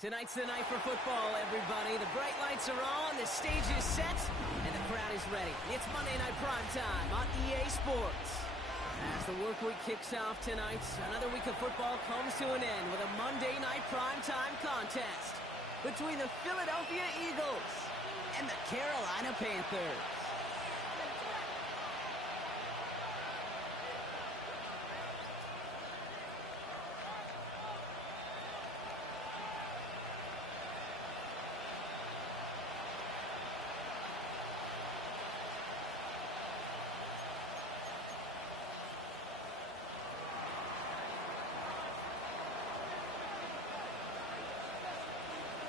Tonight's the night for football, everybody. The bright lights are on, the stage is set, and the crowd is ready. It's Monday Night Primetime on EA Sports. As the work week kicks off tonight, another week of football comes to an end with a Monday Night Primetime contest between the Philadelphia Eagles and the Carolina Panthers.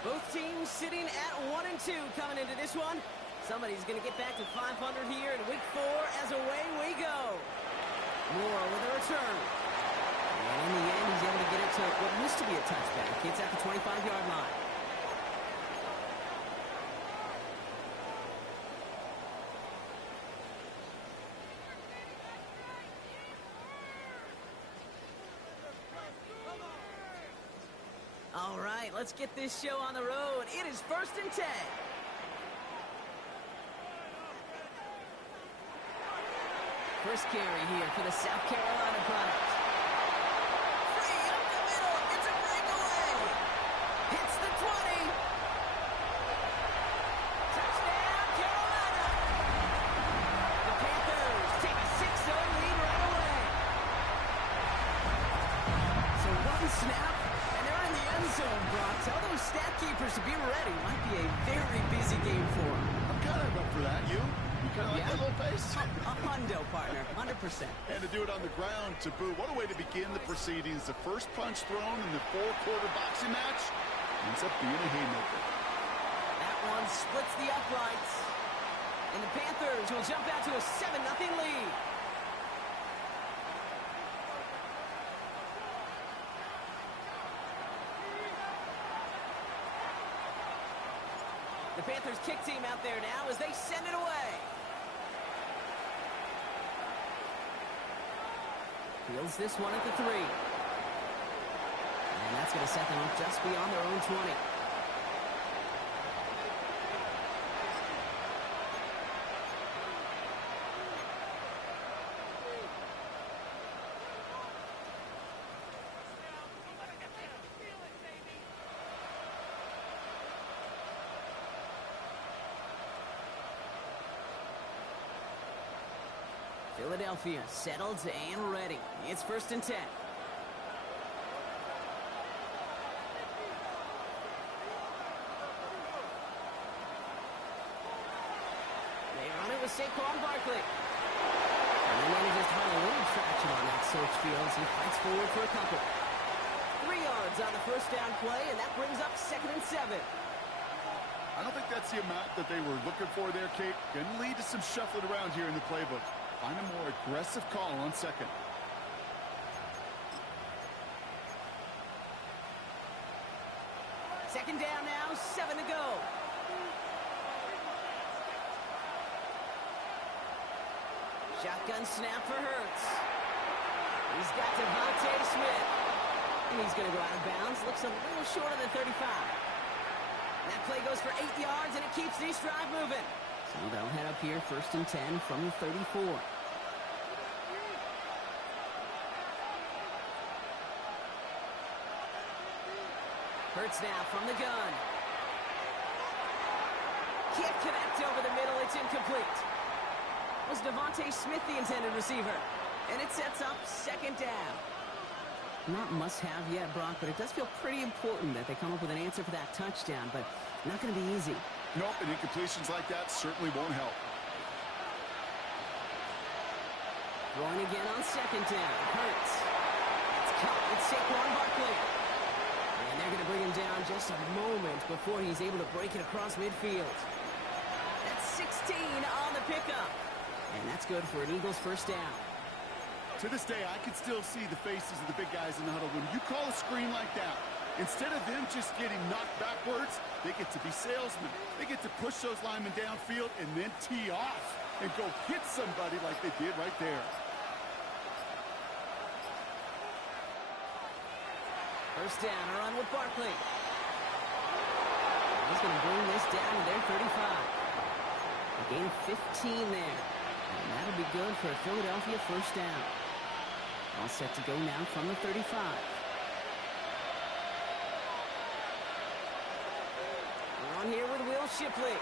Both teams sitting at 1-2 coming into this one. Somebody's going to get back to 500 here in week 4 as away we go. Moore with a return. And in the end, he's able to get it to what used to be a touchback. It's at the 25-yard line. All right, let's get this show on the road. It is 1st and 10. First carry here for the South Carolina product. Free up the middle. It's a breakaway. Hits the 20. Touchdown, Carolina. The Panthers take a 6-0 lead right away. So one snap. End zone, Brock. Tell those stat keepers to be ready. Might be a very busy game for them. I'm kind of up for that. You kind of like that little pace? A hundo, partner. 100%. And to do it on the ground, to boot. What a way to begin the proceedings. The first punch thrown in the 4-quarter boxing match ends up being a haymaker. That one splits the uprights. And the Panthers will jump out to a 7-0 lead. The Panthers kick team out there now as they send it away. Fields this one at the 3. And that's going to set them up just beyond their own 20. Philadelphia settled and ready. It's 1st and 10. They run it with Saquon Barkley. And then he just had a little traction on that search field as he fights forward for a couple. 3 yards on the first down play, and that brings up 2nd and 7. I don't think that's the amount that they were looking for there, Kate. Going to lead to some shuffling around here in the playbook. Find a more aggressive call on 2nd. Second down now, 7 to go. Shotgun snap for Hurts. He's got Devontae Smith. And he's going to go out of bounds. Looks a little shorter than 35. That play goes for 8 yards, and it keeps this drive moving. So they'll head up here 1st and 10 from the 34. Hurts now from the gun. Can't connect over the middle. It's incomplete. Was Devontae Smith the intended receiver? And it sets up 2nd down. Not must-have yet, Brock, but it does feel pretty important that they come up with an answer for that touchdown, but not going to be easy. Nope, and incompletions like that certainly won't help. Throwing again on 2nd down. Hurts. It's caught with Saquon Barkley. And they're going to bring him down just a moment before he's able to break it across midfield. That's 16 on the pickup. And that's good for an Eagles 1st down. To this day, I can still see the faces of the big guys in the huddle. When you call a screen like that, instead of them just getting knocked backwards, they get to be salesmen. They get to push those linemen downfield and then tee off and go hit somebody like they did right there. First down, a run with Barkley. He's going to bring this down to their 35. A gain of 15 there. And that'll be good for a Philadelphia first down. All set to go now from the 35. We're on here with Will Shipley.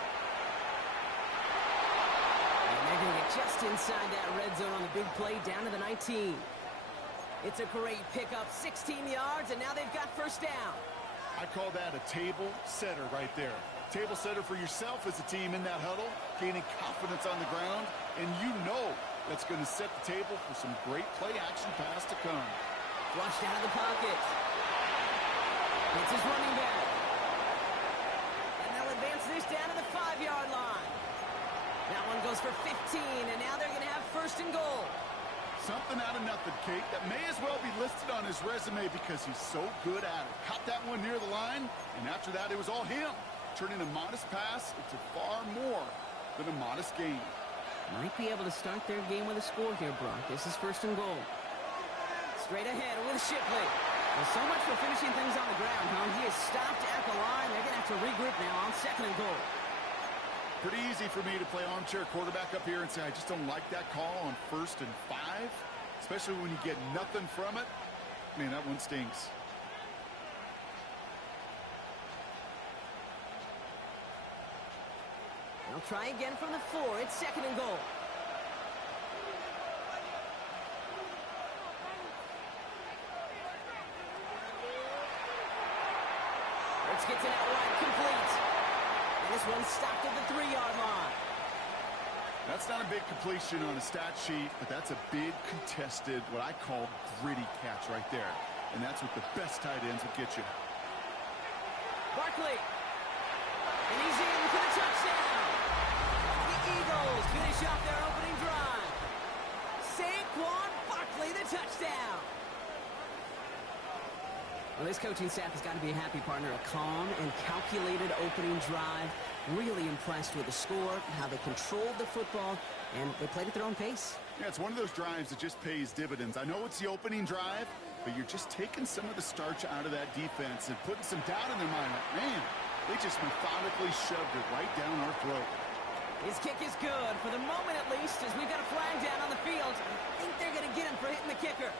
And they're going to get just inside that red zone on the big play down to the 19. It's a great pickup, 16 yards, and now they've got first down. I call that a table setter right there. Table setter for yourself as a team in that huddle, gaining confidence on the ground, and you know that's going to set the table for some great play-action pass to come. Flushed out of the pocket. It's his running back. And they'll advance this down to the 5-yard line. That one goes for 15, and now they're going to have first and goal. Something out of nothing, Kate, that may as well be listed on his resume because he's so good at it. Caught that one near the line, and after that, it was all him. Turning a modest pass into far more than a modest gain. Might be able to start their game with a score here, Brock. This is first and goal. Straight ahead with Shipley. Well, so much for finishing things on the ground, huh? He is stopped at the line. They're going to have to regroup now on second and goal. Pretty easy for me to play armchair quarterback up here and say I just don't like that call on 1st and 5, especially when you get nothing from it. Man, that one stinks. They'll try again from the 4. It's second and goal. Let's get to that right, complete. And this one's stopped at the 3-yard line. That's not a big completion on a stat sheet, but that's a big contested, what I call gritty catch right there. And that's what the best tight ends will get you. Barkley. And he's in for the touchdown. The Eagles finish off their opening drive. Saquon Barkley, the touchdown. Well, this coaching staff has got to be a happy partner. A calm and calculated opening drive. Really impressed with the score, how they controlled the football, and they played at their own pace. Yeah, it's one of those drives that just pays dividends. I know it's the opening drive, but you're just taking some of the starch out of that defense and putting some doubt in their mind. Like, man, they just methodically shoved it right down our throat. His kick is good, for the moment at least, as we've got a flag down on the field. I think they're going to get him for hitting the kicker.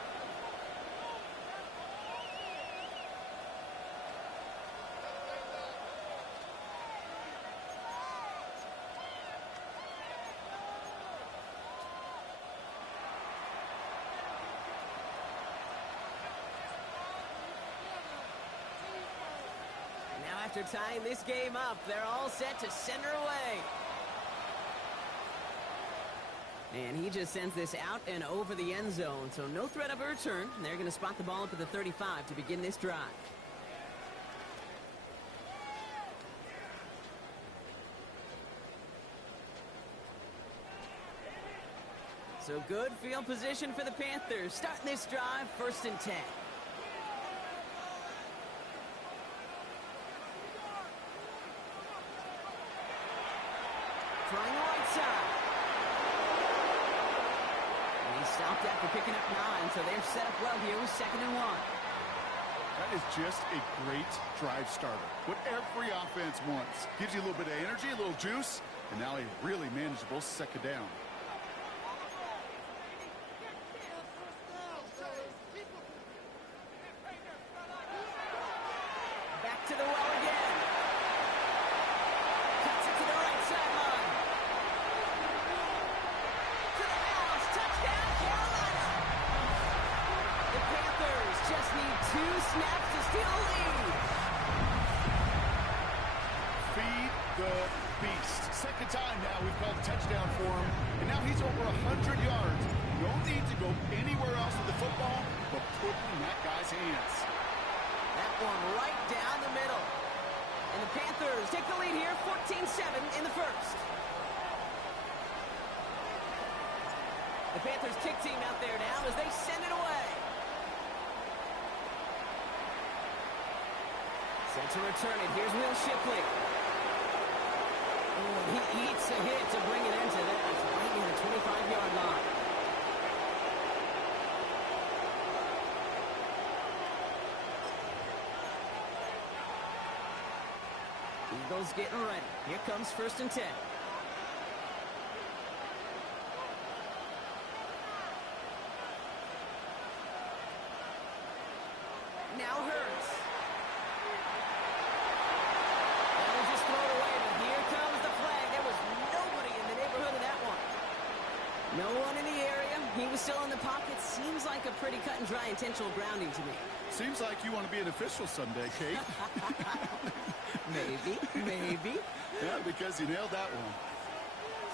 After tying this game up, they're all set to send her away. And he just sends this out and over the end zone, so no threat of a return. They're going to spot the ball up at the 35 to begin this drive. So good field position for the Panthers. Starting this drive, 1st and 10. Trying the right side. And he stopped after picking up 9, so they're set up well here with 2nd and 1. That is just a great drive starter. What every offense wants. Gives you a little bit of energy, a little juice, and now a really manageable 2nd down. Back to the well again. Cuts it to the right sideline. To the house. Touchdown, Carolina. The Panthers just need 2 snaps to steal a lead. Feed the beast. 2nd time now we've called a touchdown for him, and now he's over 100 yards. No need to go anywhere else with the football, but put it in that guy's hands. That one right down the middle. And the Panthers take the lead here, 14-7 in the 1st. The Panthers kick team out there now as they send it away. Set to return it. Here's Will Shipley. Oh, he eats a hit to bring it into that. Right near the 25-yard line. Eagles Eagles getting ready. Here comes 1st and 10. Now Hurts. They'll just throw it away, but here comes the flag. There was nobody in the neighborhood of that one. No one in the area. He was still in the pocket. Seems like a pretty cut and dry intentional grounding to me. Seems like you want to be an official someday, Kate. Maybe. Yeah, because you nailed that one.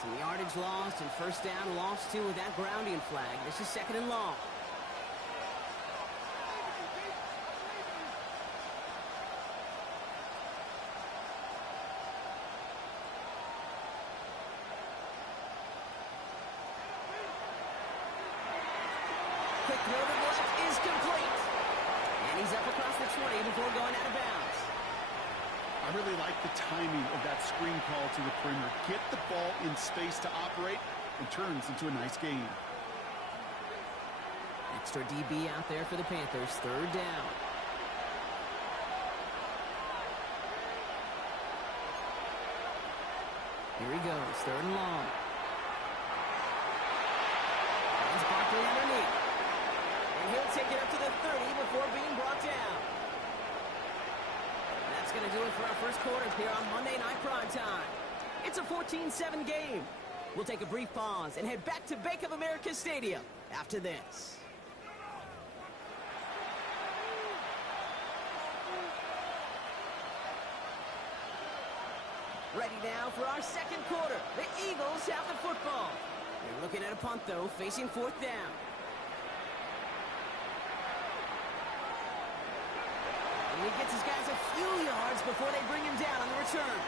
Some yardage lost and 1st down lost too with that grounding flag. This is 2nd and long. Quick throw to the left is complete. And he's up across the 20 before going out of bounds. I really like the timing of that screen call to the perimeter. Get the ball in space to operate and turns into a nice game. Extra DB out there for the Panthers. 3rd down. Here he goes. 3rd and long. There's Barkley underneath. And he'll take it up to the 30 before being brought down. That's going to do it for our first quarter here on Monday Night Primetime. It's a 14-7 game. We'll take a brief pause and head back to Bank of America Stadium after this. Ready now for our second quarter. The Eagles have the football. They're looking at a punt, though, facing 4th down. And he gets his guys a few yards before they bring him down on the return.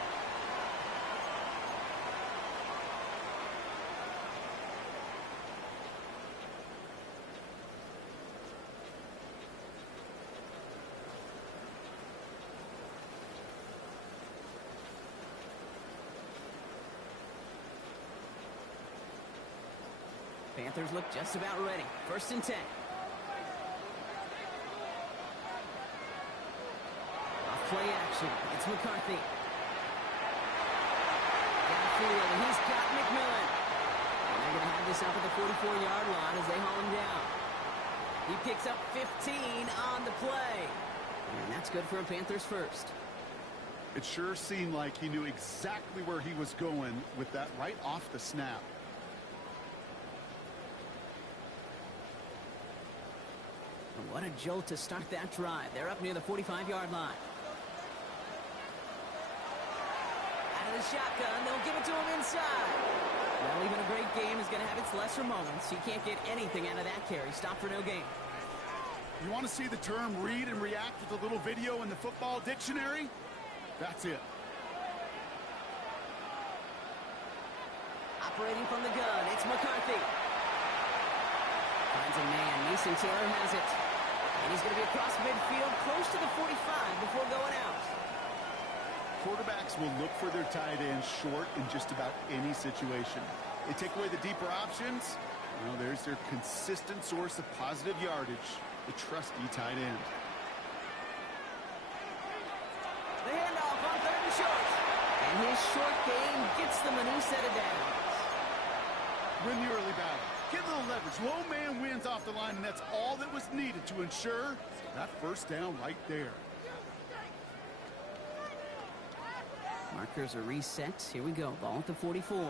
Panthers look just about ready. 1st and 10. Off play action. It's McCarthy. Downfield, and he's got McMillan. And they're going to have this up at the 44-yard line as they haul him down. He picks up 15 on the play. And that's good for a Panthers first. It sure seemed like he knew exactly where he was going with that right off the snap. What a jolt to start that drive. They're up near the 45-yard line. Out of the shotgun, they'll give it to him inside. Well, even a great game is going to have its lesser moments. He can't get anything out of that carry. Stop for no gain. You want to see the term read and react with a little video in the football dictionary? That's it. Operating from the gun, it's McCarthy. Finds a man. Nc2 has it. And he's going to be across midfield, close to the 45 before going out. Quarterbacks will look for their tight end short in just about any situation. They take away the deeper options. Well, there's their consistent source of positive yardage, the trusty tight end. The handoff on 3rd and short. And his short game gets them a new set of downs. Win the early battle. Get a little leverage. Low man wins off the line, and that's all that was needed to ensure that 1st down right there. Markers are reset. Here we go. Ball at the 44. 1st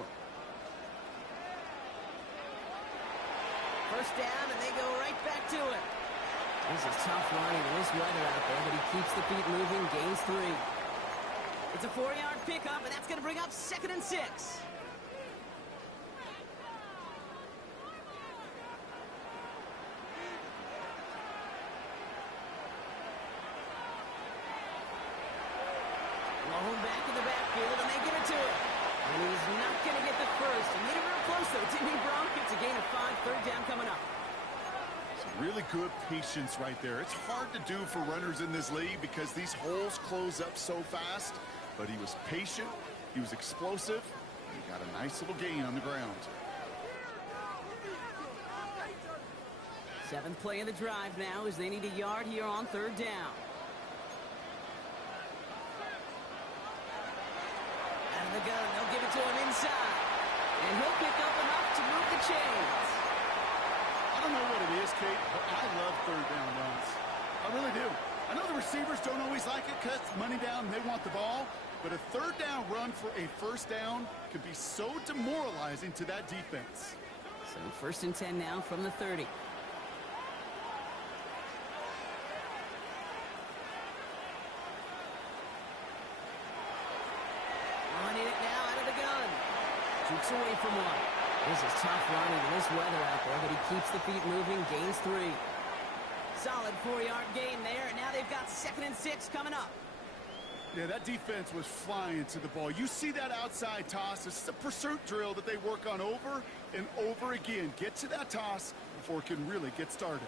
down, and they go right back to it. This is tough running in this weather out there, but he keeps the feet moving, gains 3. It's a 4-yard pickup, and that's going to bring up 2nd and 6. Blown back in the backfield, and they give it to him. And he's not going to get the first. He made it real close, though, didn't he, Bronk? It's a gain of 5, 3rd down coming up. Some really good patience right there. It's hard to do for runners in this league because these holes close up so fast. But he was patient, he was explosive, and he got a nice little gain on the ground. 7th play of the drive now as they need a yard here on 3rd down. chains. I don't know what it is, Kate, but I love third down runs. I really do. I know the receivers don't always like it because money down and they want the ball, but a third down run for a first down can be so demoralizing to that defense. So 1st and 10 now from the 30. Running it now out of the gun. Keeps away from one. This is tough running in this weather out there, but he keeps the feet moving, gains 3. Solid 4-yard gain there, and now they've got 2nd and 6 coming up. Yeah, that defense was flying to the ball. You see that outside toss. This is a pursuit drill that they work on over and over again. Get to that toss before it can really get started.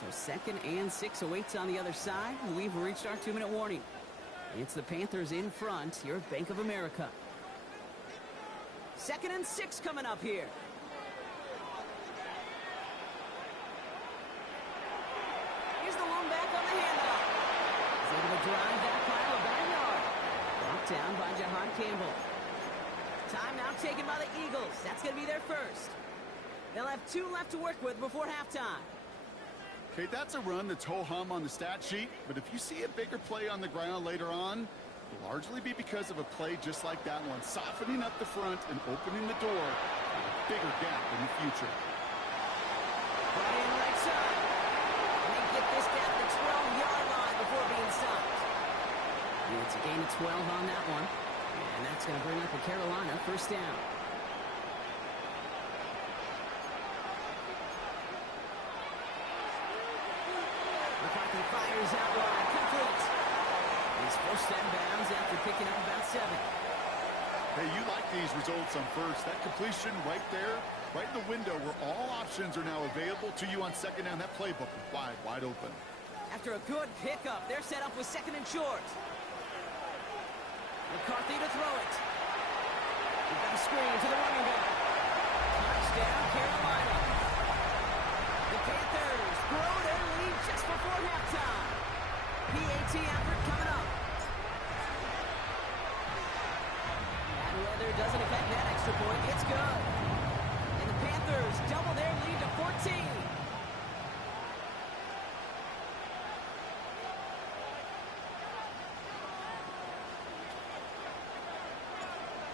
So 2nd and 6 awaits on the other side. We've reached our 2-minute warning. It's the Panthers in front here at Bank of America. 2nd and 6 coming up here. Here's the lone back on the handoff. He's able to drive that pile about a yard. Brought down by Jahan Campbell. Time now taken by the Eagles. That's going to be their first. They'll have 2 left to work with before halftime. Okay, that's a run that's ho-hum on the stat sheet, but if you see a bigger play on the ground later on, it'll largely be because of a play just like that one, softening up the front and opening the door for a bigger gap in the future. Right in right side. And they get this down to the 12-yard line before being stopped. And it's a gain of 12 on that one. And that's going to bring up the Carolina 1st down. McCarthy fires out wide. Complete. He's forced out of bounds after picking up about 7. Hey, you like these results on first. That completion right there, right in the window where all options are now available to you on 2nd down. That playbook is wide open. After a good pickup, they're set up with 2nd and short. McCarthy to throw it. We've got a screen to the running back. Touchdown, Carolina. The Panthers grow their lead just before halftime. PAT effort coming up. Bad weather doesn't affect that extra point. It's good. And the Panthers double their lead to 14.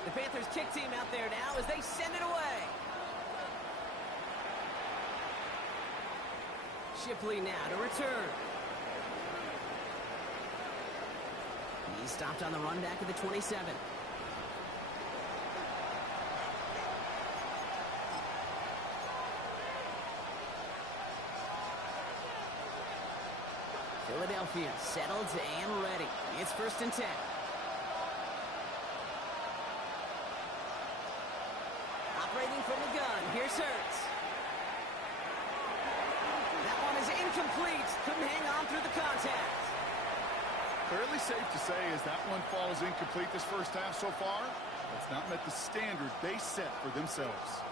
The Panthers kick team out there now as they send it away. Shipley now to return. He stopped on the run back at the 27. Philadelphia settled and ready. It's 1st and 10. Operating from the gun. Here's Hurts. That one is incomplete. Couldn't hang on through the contact. Fairly safe to say as that one falls incomplete this first half so far, that's not met the standard they set for themselves.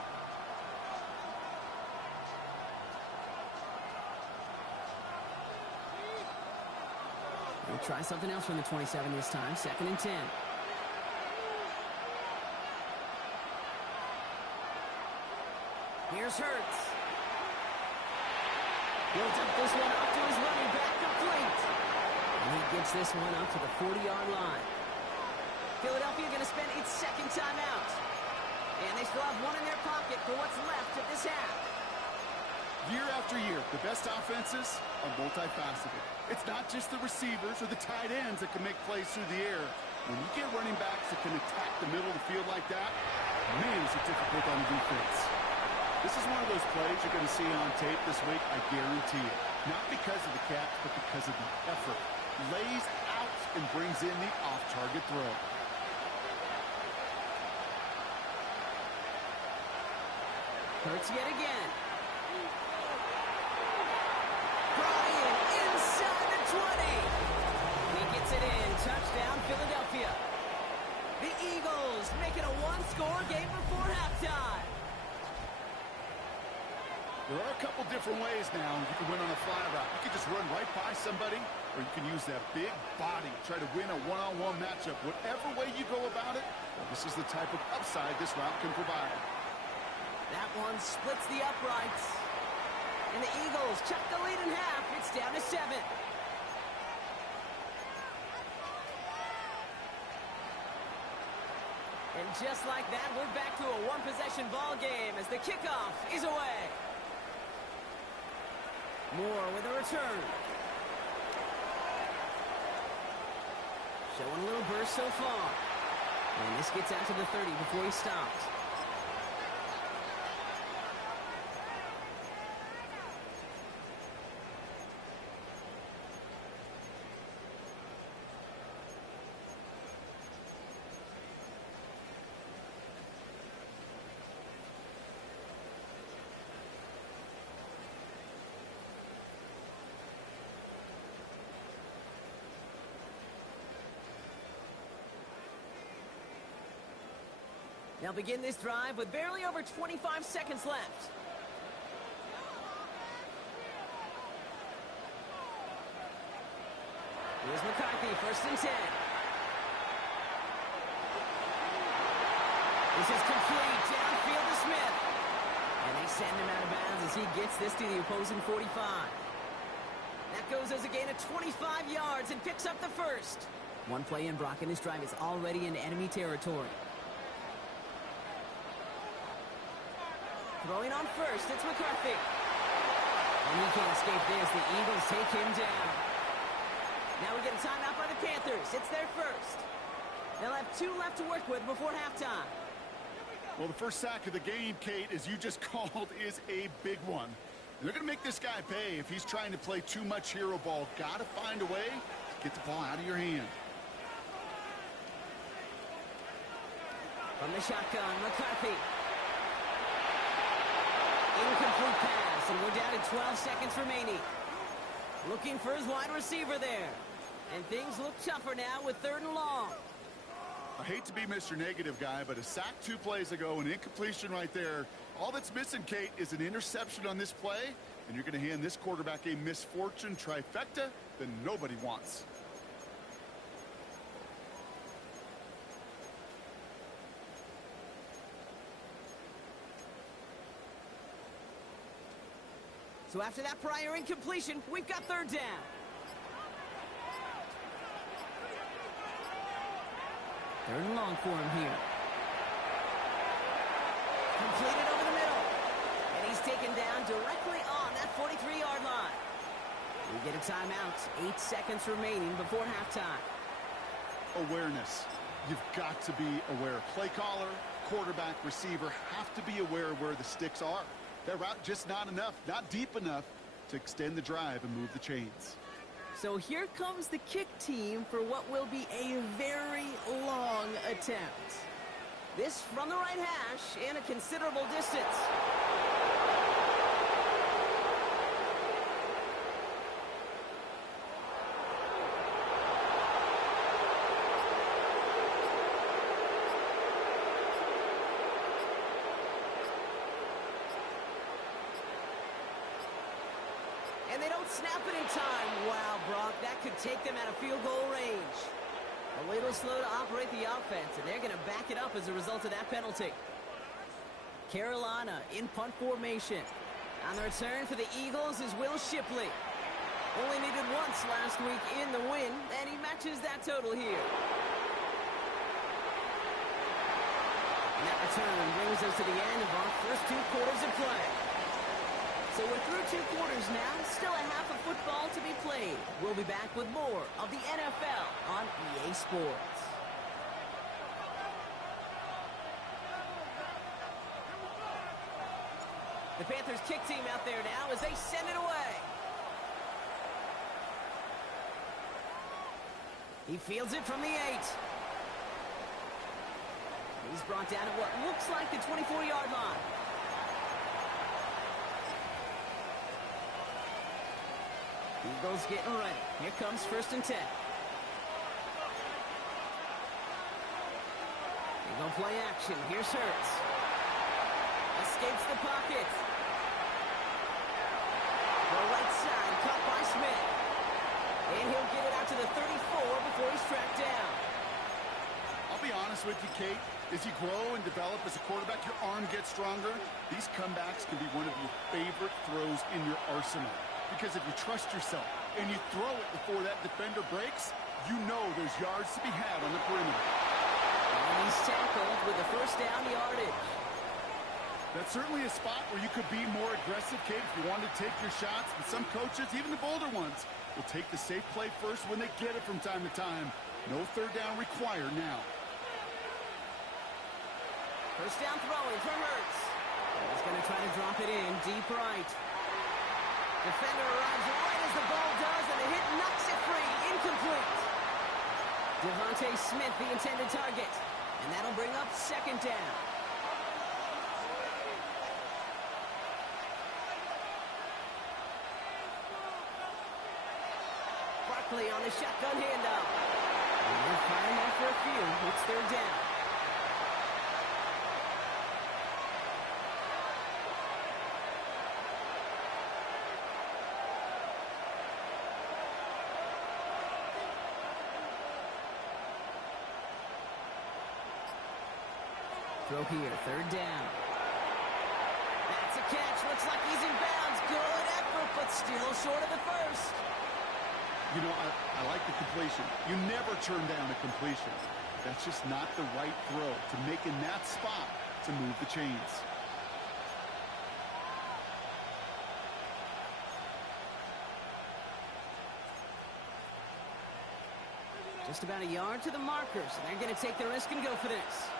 We'll try something else from the 27 this time. 2nd and 10. Here's Hurts. He'll dump this one off to his running back, complete. And he gets this one up to the 40-yard line. Philadelphia going to spend its 2nd timeout. And they still have one in their pocket for what's left of this half. Year after year, the best offenses are multifaceted. It's not just the receivers or the tight ends that can make plays through the air. When you get running backs that can attack the middle of the field like that, man, is it difficult on the defense. This is one of those plays you're going to see on tape this week, I guarantee it. Not because of the catch, but because of the effort. Lays out and brings in the off-target throw. Hurts yet again. Bryant inside the 20. He gets it in. Touchdown, Philadelphia. The Eagles make it a one-score game before halftime. There are a couple different ways now you can win on a fly route. You can just run right by somebody, or you can use that big body, try to win a one-on-one matchup. Whatever way you go about it, well, this is the type of upside this route can provide. That one splits the uprights. And the Eagles chuck the lead in half. It's down to 7. And just like that, we're back to a one-possession ball game as the kickoff is away. Moore with a return. Showing a little burst so far. And this gets out to the 30 before he stops. They'll begin this drive with barely over 25 seconds left. Here's McCarthy, 1st and 10. This is complete, downfield to Smith. And they send him out of bounds as he gets this to the opposing 45. That goes as a gain of 25 yards and picks up the first. One play in, Brock, and this drive is already in enemy territory. Throwing on first, it's McCarthy. And he can't escape this. The Eagles take him down. Now we get a timeout by the Panthers. It's their first. They'll have 2 left to work with before halftime. Well, the first sack of the game, Kate, as you just called, is a big one. And they're going to make this guy pay if he's trying to play too much hero ball. Got to find a way to get the ball out of your hand. From the shotgun, McCarthy. Incomplete pass, and we're down to 12 seconds remaining. Looking for his wide receiver there. And things look tougher now with 3rd and long. I hate to be Mr. Negative guy, but a sack 2 plays ago, an incompletion right there. All that's missing, Kate, is an interception on this play, and you're going to hand this quarterback a misfortune trifecta that nobody wants. So after that prior incompletion, we've got 3rd down. 3rd and long for him here. Completed over the middle. And he's taken down directly on that 43-yard line. We get a timeout. 8 seconds remaining before halftime. Awareness. You've got to be aware. Play caller, quarterback, receiver have to be aware of where the sticks are. That route just not enough, not deep enough to extend the drive and move the chains. So here comes the kick team for what will be a very long attempt. This from the right hash and a considerable distance. And they don't snap it in time. Wow, Brock, that could take them out of field goal range. A little slow to operate the offense, and they're going to back it up as a result of that penalty. Carolina in punt formation. On the return for the Eagles is Will Shipley. Only needed once last week in the win, and he matches that total here. And that return brings us to the end of our first 2 quarters of play. So we're through 2 quarters now, still a half of football to be played. We'll be back with more of the NFL on EA Sports. The Panthers kick team out there now as they send it away. He fields it from the 8. He's brought down at what looks like the 24-yard line. Eagles getting ready. Here comes 1st and 10. They go play action. Here's Hurts. Escapes the pocket. The right side caught by Smith. And he'll get it out to the 34 before he's tracked down. I'll be honest with you, Kate. As you grow and develop as a quarterback, your arm gets stronger. These comebacks can be one of your favorite throws in your arsenal. Because if you trust yourself and you throw it before that defender breaks, you know there's yards to be had on the perimeter. And he's tackled with the first down yardage. That's certainly a spot where you could be more aggressive, Kate, if you want to take your shots. But some coaches, even the bolder ones, will take the safe play first when they get it from time to time. No third down required now. First down throwing for Hurts. He's going to try to drop it in deep right. Defender arrives right as the ball does, and the hit knocks it free. Incomplete. Devontae Smith, the intended target. And that'll bring up second down. Barkley on the shotgun handoff. And they're firing after a few. It's third down. Throw here, third down. That's a catch. Looks like he's in bounds. Good effort, but still short of the first. You know, I like the completion. You never turn down a completion. That's just not the right throw to make in that spot to move the chains. Just about a yard to the markers, and they're going to take the risk and go for this.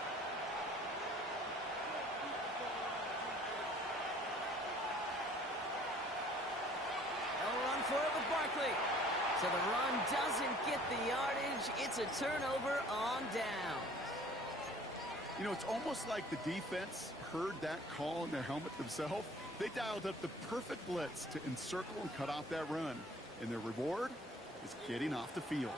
They'll run for it with Barkley. So the run doesn't get the yardage. It's a turnover on downs. You know, it's almost like the defense heard that call in their helmet themselves. They dialed up the perfect blitz to encircle and cut off that run. And their reward is getting off the field.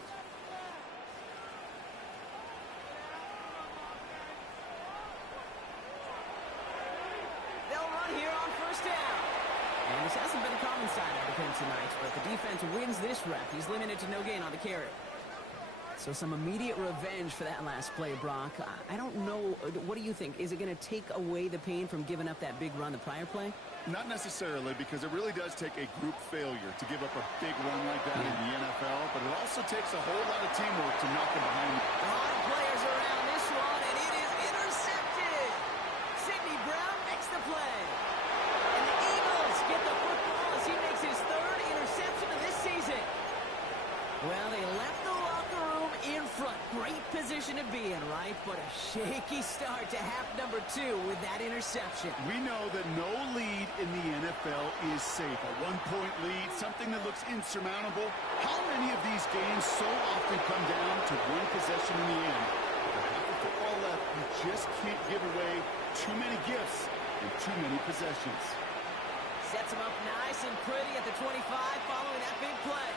They'll run here on first down. And this hasn't been a common side out of him tonight, but the defense wins this rep. He's limited to no gain on the carry. So some immediate revenge for that last play, Brock. I don't know. What do you think? Is it going to take away the pain from giving up that big run the prior play? Not necessarily, because it really does take a group failure to give up a big run like that in the NFL, but it also takes a whole lot of teamwork to knock it behind you. A lot of players around this one, and it is intercepted. Sidney Brown makes the play. And the Eagles get the football as he makes his third interception of this season. Well, they left the locker room in front. Great position to be in, right? But a shaky start to half number 2 with that interception. We know that no lead in the NFL is safe. A one-point lead, something that looks insurmountable. How many of these games so often come down to one possession in the end? With half of football left, you just can't give away too many gifts and too many possessions. Sets him up nice and pretty at the 25 following that big play.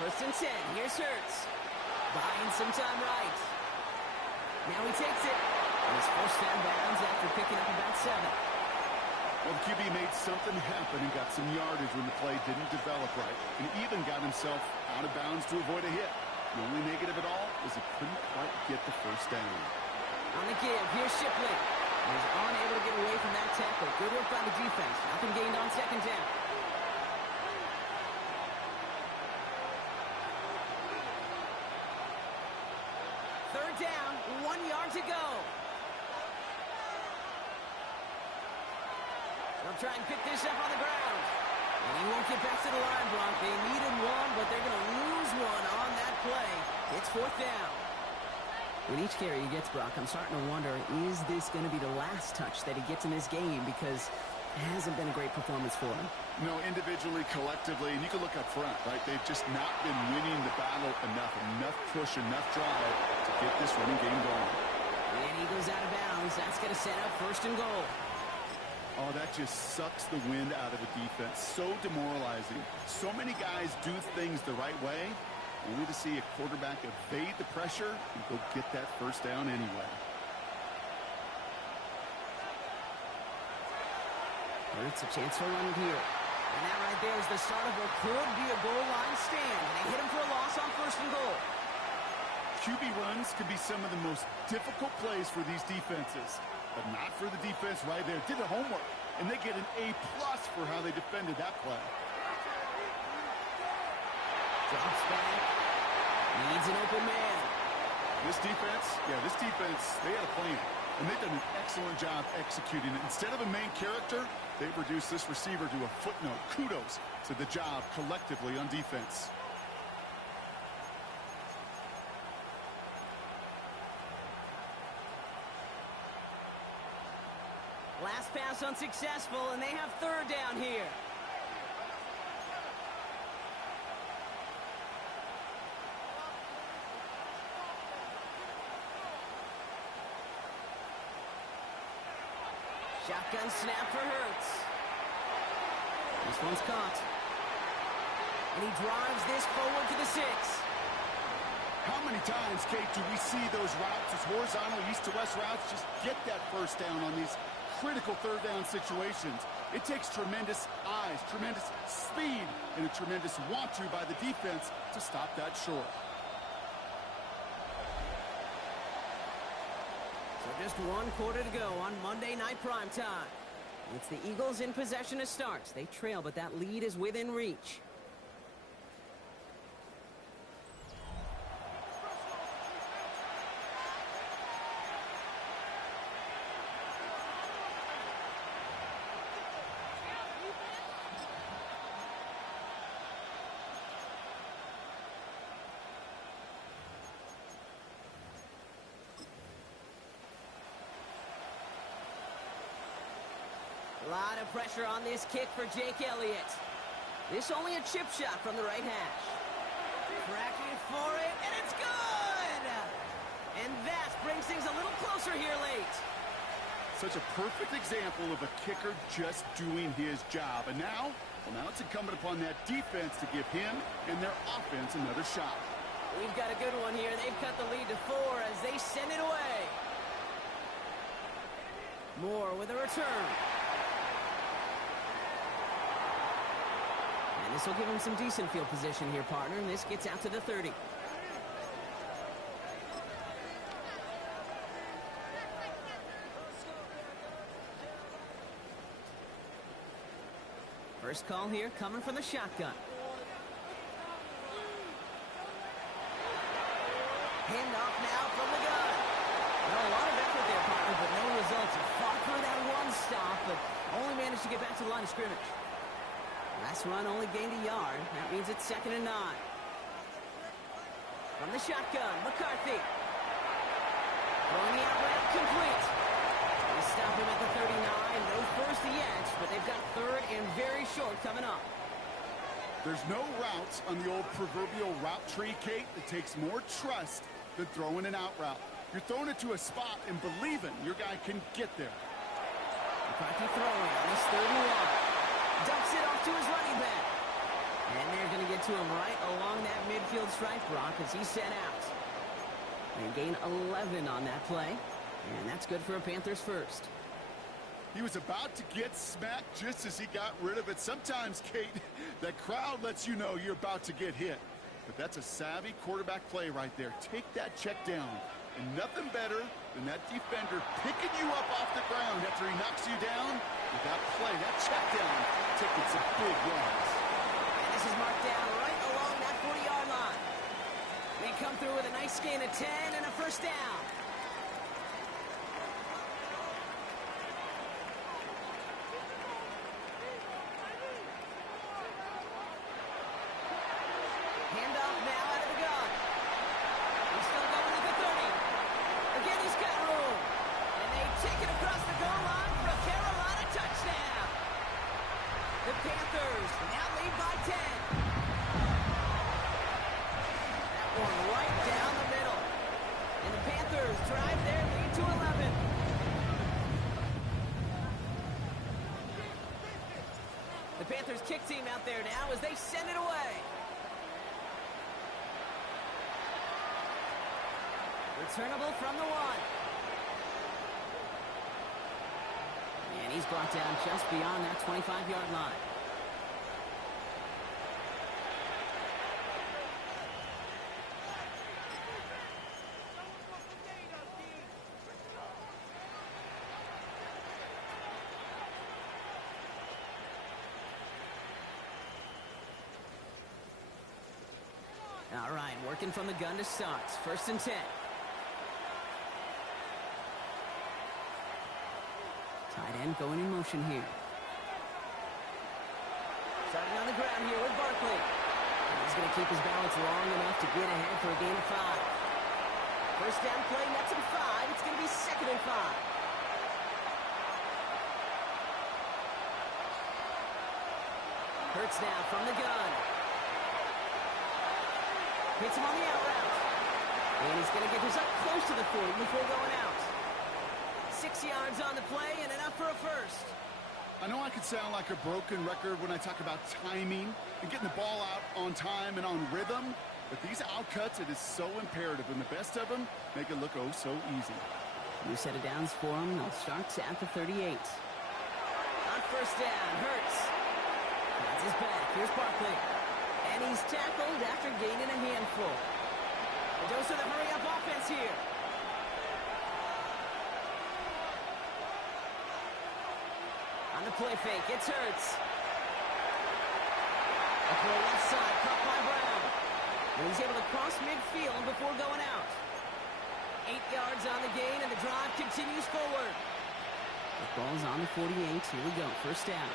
First and 10. Here's Hurts. Buying some time right. Now he takes it. And he's forced down bounds after picking up about 7. Well, the QB made something happen and got some yardage when the play didn't develop right. And even got himself out of bounds to avoid a hit. The only negative at all was he couldn't quite get the first down. On the give, here's Shipley. He's unable to get away from that tackle. Good work by the defense. Nothing gained on second down. Third down, 1 yard to go. They'll try and pick this up on the ground. And he won't get back to the line, Brock. They needed one, but they're going to lose one on that play. It's fourth down. With each carry he gets, Brock, I'm starting to wonder, is this going to be the last touch that he gets in this game? Because it hasn't been a great performance for him. No, individually, collectively, and you can look up front, right? They've just not been winning the battle enough push, enough drive to get this running game going. And he goes out of bounds. That's going to set up first and goal. Oh, that just sucks the wind out of a defense. So demoralizing. So many guys do things the right way, only to see a quarterback evade the pressure and go get that first down anyway. Hurts a chance for a run here. And that right there is the start of what could be a goal line stand. And they hit him for a loss on first and goal. QB runs can be some of the most difficult plays for these defenses, but not for the defense right there. Did the homework, and they get an A+ for how they defended that play. Drops back. Needs an open man. This defense, they had a plan, and they've done an excellent job executing it. Instead of a main character, they've reduced this receiver to a footnote. Kudos to the job collectively on defense. Last pass unsuccessful, and they have third down here. Shotgun snap for Hurts. This one's caught. And he drives this forward to the 6. How many times, Kate, do we see those routes, those horizontal east-to-west routes, just get that first down on these critical third down situations? It takes tremendous eyes, tremendous speed, and a tremendous want-to by the defense to stop that short. So just 1 quarter to go on Monday Night Primetime. It's the Eagles in possession as starts. They trail, but that lead is within reach. A lot of pressure on this kick for Jake Elliott. This only a chip shot from the right hash. Cracking for it, and it's good! And that brings things a little closer here late. Such a perfect example of a kicker just doing his job. And now it's incumbent upon that defense to give him and their offense another shot. We've got a good one here. They've cut the lead to 4 as they send it away. Moore with a return. And this will give him some decent field position here, partner. And this gets out to the 30. First call here coming from the shotgun. Handoff now from the gun. Well, a lot of effort there, partner, but no results. He fought for that one stop, but only managed to get back to the line of scrimmage. Last run only gained a yard. That means it's 2nd and 9. From the shotgun, McCarthy. Throwing the out route complete. They stop him at the 39. No first yet, but they've got 3rd and very short coming up. There's no routes on the old proverbial route tree, Kate, that takes more trust than throwing an out route. You're throwing it to a spot and believing your guy can get there. McCarthy throwing on this 31. Dumps it off to his running back. And they're going to get to him right along that midfield stripe, Brock, as he's set out. They gain 11 on that play. And that's good for a Panthers first. He was about to get smacked just as he got rid of it. Sometimes, Kate, that crowd lets you know you're about to get hit. But that's a savvy quarterback play right there. Take that check down. And nothing better than that defender picking you up off the ground after he knocks you down. With that play, that check down, taking some big yards. And this is marked down right along that 40-yard line. They come through with a nice gain of 10 and a first down. Handoff now out of the gun. He's still going at the 30. Again, he's got room. And they take it across the goal line for a Carolina touchdown. The Panthers now lead by 10. That one right down the middle. And the Panthers drive their lead to 11. The Panthers kick team out there now as they send it away. Returnable from the 1. And he's brought down just beyond that 25-yard line. Working from the gun to start. 1st and 10. Tight end going in motion here. Starting on the ground here with Barkley. He's going to keep his balance long enough to get ahead for a gain of 5. First down play, nets him 5. It's going to be 2nd and 5. Hurts now from the gun. Hits him on the out route. And he's going to get this up close to the 40 before going out. 6 yards on the play and enough for a first. I know I could sound like a broken record when I talk about timing and getting the ball out on time and on rhythm, but these outcuts, it is so imperative, and the best of them make it look oh so easy. New set of downs for him. They'll start at the 38. On first down, Hurts. That's his back. Here's Barkley. And he's tackled after gaining a handful. A dose of the hurry-up offense here. On the play fake, it's Hurts. A throw left side, caught by Brown. And he's able to cross midfield before going out. 8 yards on the gain, and the drive continues forward. The ball's on the 48. Here we go, first down.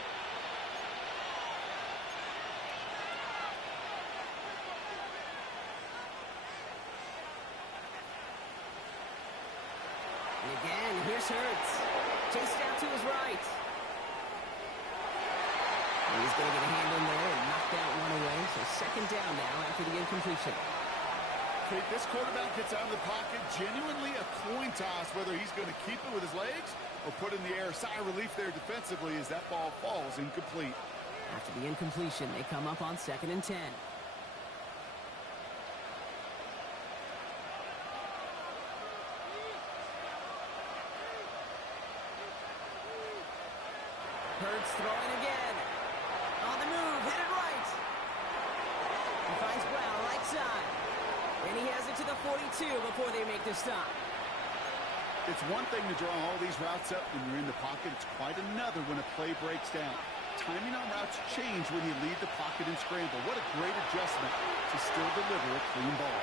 And again, here's Hurts. Chased out to his right. He's going to get a hand in there and knock that one away. So 2nd down now after the incompletion. Kate, this quarterback gets out of the pocket, genuinely a coin toss whether he's going to keep it with his legs or put in the air. Sigh of relief there defensively as that ball falls incomplete. After the incompletion, they come up on 2nd and 10. Hurts throwing again. On the move, headed right. He finds Brown right side. And he has it to the 42 before they make the stop. It's one thing to draw all these routes up when you're in the pocket. It's quite another when a play breaks down. Timing on routes change when you leave the pocket and scramble. What a great adjustment to still deliver a clean ball.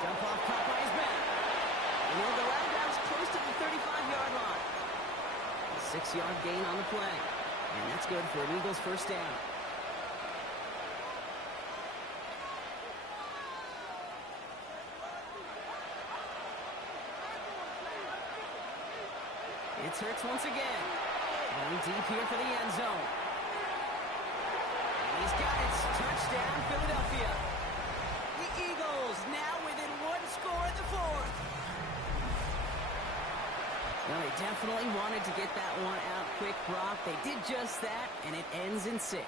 Jump off caught by his back. And he'll go out of bounds close to the 35-yard line. A 6-yard gain on the play. And that's good for an Eagles first down. It's Hurts once again. Going deep here for the end zone. And he's got it. Touchdown, Philadelphia. The Eagles now within 1 score in the 4th. Well, they definitely wanted to get that one out quick, Brock. They did just that, and it ends in 6.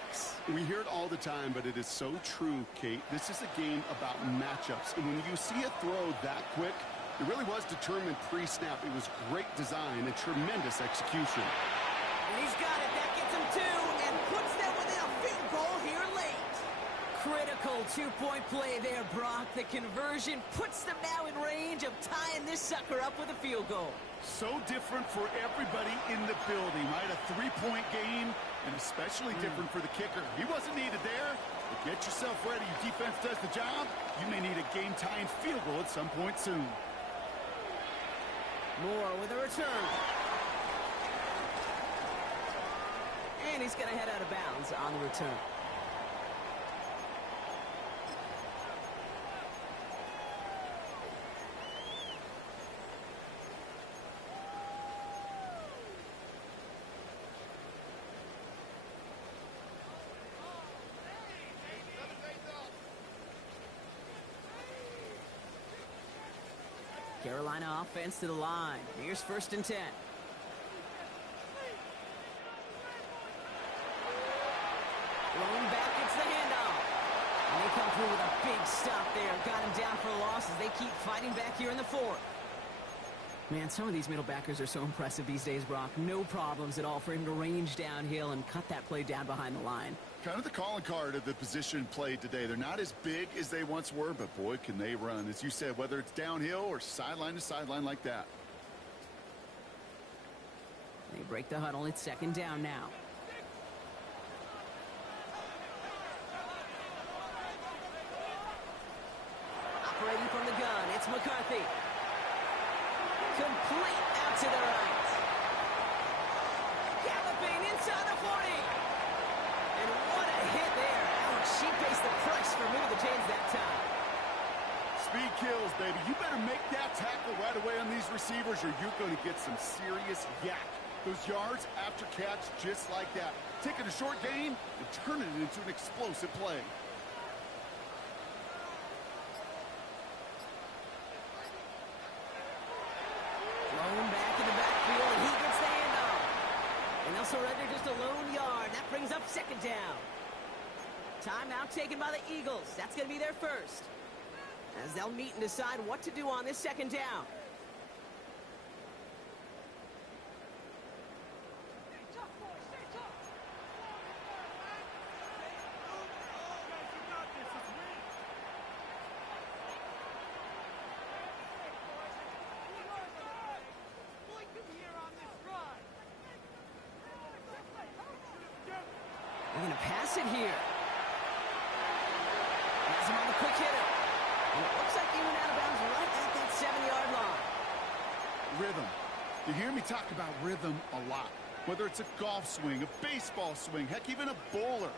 We hear it all the time, but it is so true, Kate. This is a game about matchups. And when you see a throw that quick, it really was determined pre-snap. It was great design and tremendous execution. And he's got it. That gets him 2 and puts them within a field goal here late. Critical 2-point play there, Brock. The conversion puts them now in range of tying this sucker up with a field goal. So different for everybody in the building, right? A 3-point game, and especially different for the kicker. He wasn't needed there, but get yourself ready. Your defense does the job. You may need a game-tying field goal at some point soon. Moore with a return. And he's going to head out of bounds on the return. Carolina offense to the line. Here's 1st and 10. Rolling back, it's the handoff. And they come through with a big stop there. Got him down for a loss as they keep fighting back here in the 4th. Man, some of these middle backers are so impressive these days, Brock. No problems at all for him to range downhill and cut that play down behind the line. Kind of the calling card of the position played today. They're not as big as they once were, but boy, can they run. As you said, whether it's downhill or sideline to sideline like that. They break the huddle. It's 2nd down now. McCarthy. Complete out to the right. Galloping inside the 40. And what a hit there. Ouch, she pays the price for moving the chains that time. Speed kills, baby. You better make that tackle right away on these receivers or you're going to get some serious yak. Those yards after catch just like that. Taking a short gain and turning it into an explosive play. Thrown back in the backfield, and he gets the handoff. And they'll surrender just a lone yard. That brings up second down. Timeout taken by the Eagles. That's going to be their first, as they'll meet and decide what to do on this second down. They're going to pass it here. Has him on the quick hitter. And it looks like he went out of bounds right at that 7-yard line. Rhythm. You hear me talk about rhythm a lot. Whether it's a golf swing, a baseball swing, heck, even a bowler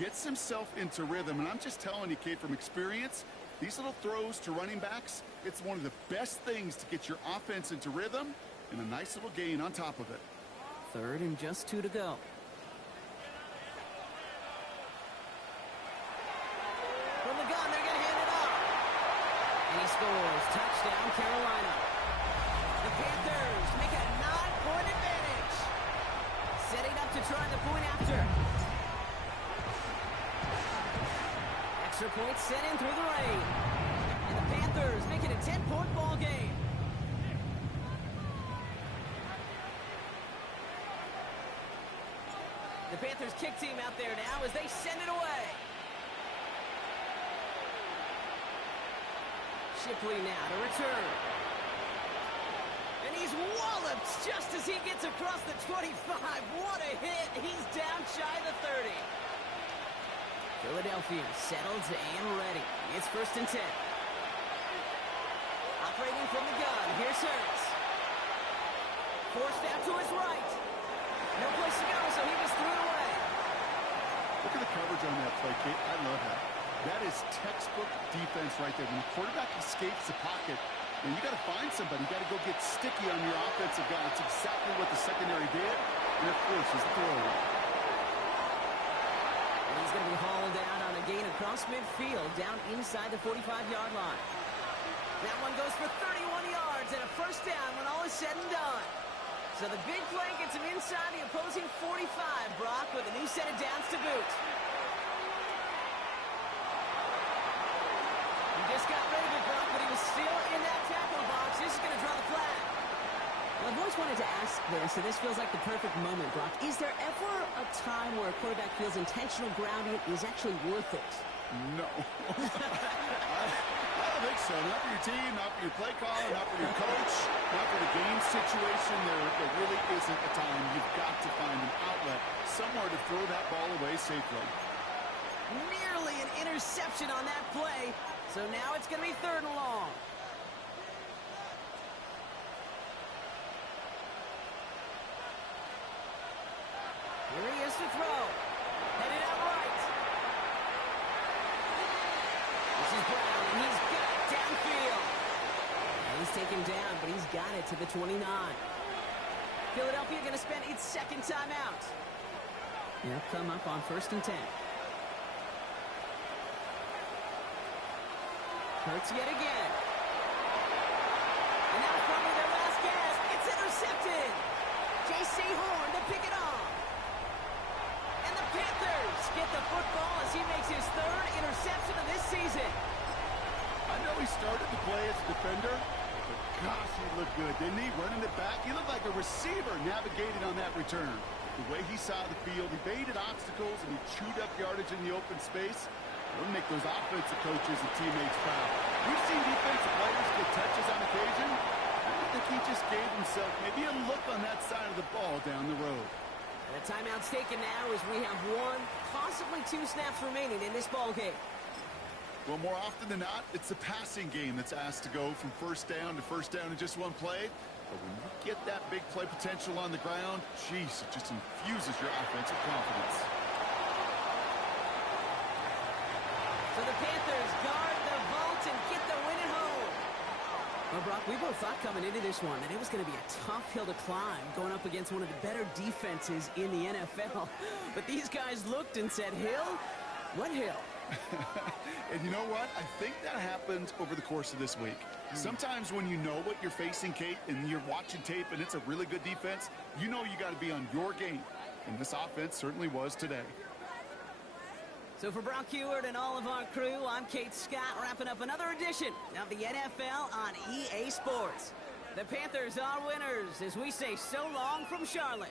gets himself into rhythm. And I'm just telling you, Kate, from experience, these little throws to running backs, it's one of the best things to get your offense into rhythm and a nice little gain on top of it. Third and just 2 to go. From the gun, they're going to hand it off. And he scores. Touchdown, Carolina. The Panthers make a 9-point advantage. Setting up to try the point after. Extra point sent in through the rain. And the Panthers make it a 10-point ball game. The Panthers kick team out there now as they send it away. Shipley now to return. And he's walloped just as he gets across the 25. What a hit. He's down shy of the 30. Philadelphia settled and ready. It's first and 10. Operating from the gun. Here's Hurts. Forced out to his right. No place to go, so he was threw away. Look at the coverage on that play, Kate. I love that. That is textbook defense right there. When the quarterback escapes the pocket, and you got to find somebody. You got to go get sticky on your offensive guy. It's exactly what the secondary did, and it forces the throwaway. And he's going to be hauled down on a gain across midfield, down inside the 45-yard line. That one goes for 31 yards and a first down when all is said and done. So the big play gets him inside the opposing 45, Brock, with a new set of downs to boot. He just got rid of it, Brock, but he was still in that tackle box. This is going to draw the flag. Well, I've always wanted to ask this, and this feels like the perfect moment, Brock. Is there ever a time where a quarterback feels intentional grounding is actually worth it? No. I don't think so. Not for your team, not for your play caller, not for your coach, not for the game situation. There really isn't a time. You've got to find an outlet, somewhere to throw that ball away safely. Nearly an interception on that play. So now it's going to be third and long. Here he is to throw. Headed out right. This is Brown, and he's got it downfield. He's taken down, but he's got it to the 29. Philadelphia going to spend its second timeout. They'll come up on first and 10. Hurts yet again. And now probably their last gasp. It's intercepted. J.C. Horn to pick it off. And the Panthers get the football as he makes his third interception of this season. I know he started to play as a defender, but gosh, he looked good, didn't he? Running it back. He looked like a receiver navigating on that return. The way he saw the field, he baited obstacles, and he chewed up yardage in the open space. It'll make those offensive coaches and teammates proud. We've seen defensive players get touches on occasion. I think he just gave himself maybe a look on that side of the ball down the road. And the timeout's taken now as we have one, possibly two snaps remaining in this ball game. Well, more often than not, it's the passing game that's asked to go from first down in just one play. But when you get that big play potential on the ground, geez, it just infuses your offensive confidence. So the Panthers guard the vault and get the win at home. Well, Brock, we both thought coming into this one that it was going to be a tough hill to climb going up against one of the better defenses in the NFL. But these guys looked and said, Hill? What hill? And you know what? I think that happened over the course of this week. Sometimes when you know what you're facing, Kate, and you're watching tape and it's a really good defense, you know you got to be on your game. And this offense certainly was today. So for Brock Heward and all of our crew, I'm Kate Scott, wrapping up another edition of the NFL on EA Sports. The Panthers are winners as we say so long from Charlotte.